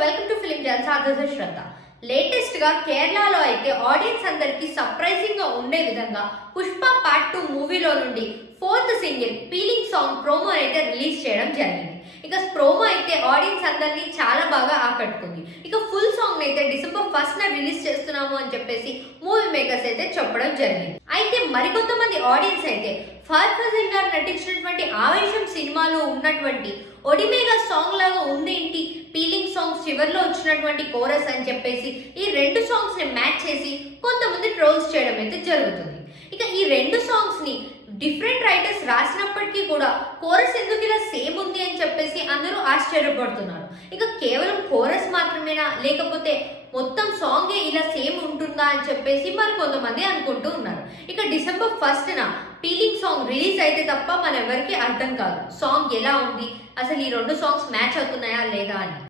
Welcome to film Jalsa. This is Shraddha. Latest గా కేరళలో అయితే ఆడియన్స్ అందరికి సర్ప్రైజింగ్ గా ఉండే విధంగా పుష్ప పార్ట్ 2 మూవీలో నుండి 4th single peeling song promo అయితే రిలీజ్ చేయడం జరిగింది. ఇక ప్రోమో అయితే ఆడియన్స్ అందరినీ చాలా బాగా ఆకట్టుకుంది. ఇక ఫుల్ సాంగ్ అయితే డిసెంబర్ 1st రిలీజ్ చేస్తున్నాము అని చెప్పేసి మూవీ మేకర్స్ అయితే చెప్పడం జరిగింది. అయితే మరికొంతమంది ఆడియన్స్ అయితే ఫహద్ ఫాసిల్ గారు నటించినటువంటి ఆవేశం సినిమాలో ఉన్నటువంటి ఒడిమేగా సాంగ్ లాగా ఉందేంటి పీలింగ్ సాంగ్స్ చివరిలో వచ్చినటువంటి కోరస్ అని చెప్పేసి ఈ రెండు సాంగ్స్ ని మ్యాచ్ చేసి కొంతమంది ట్రోల్స్ చేయడం అయితే జరుగుతుంది. ఇక ఈ రెండు సాంగ్స్ ని డిఫరెంట్ రైటర్స్ రాసినప్పటికీ కూడా కోరస్ ఎందుకు ఇలా సేమ్ ఉంది అని చెప్పేసి అందరూ ఆశ్చర్యపడుతున్నారు. ఇక కేవలం కోరస్ మాత్రమేనా లేకపోతే మొత్తం సాంగే ఇలా సేమ్ ఉంటుందా అని చెప్పేసి మరి కొంతమంది అనుకుంటూ ఉన్నారు. ఇక December 1st peeling song release అయితే తప్ప మన ఎవరికి అర్థం కాదు సాంగ్ ఎలా ఉంది, అసలు ఈ రెండు సాంగ్స్ మ్యాచ్ అవుతున్నాయా లేదా అని.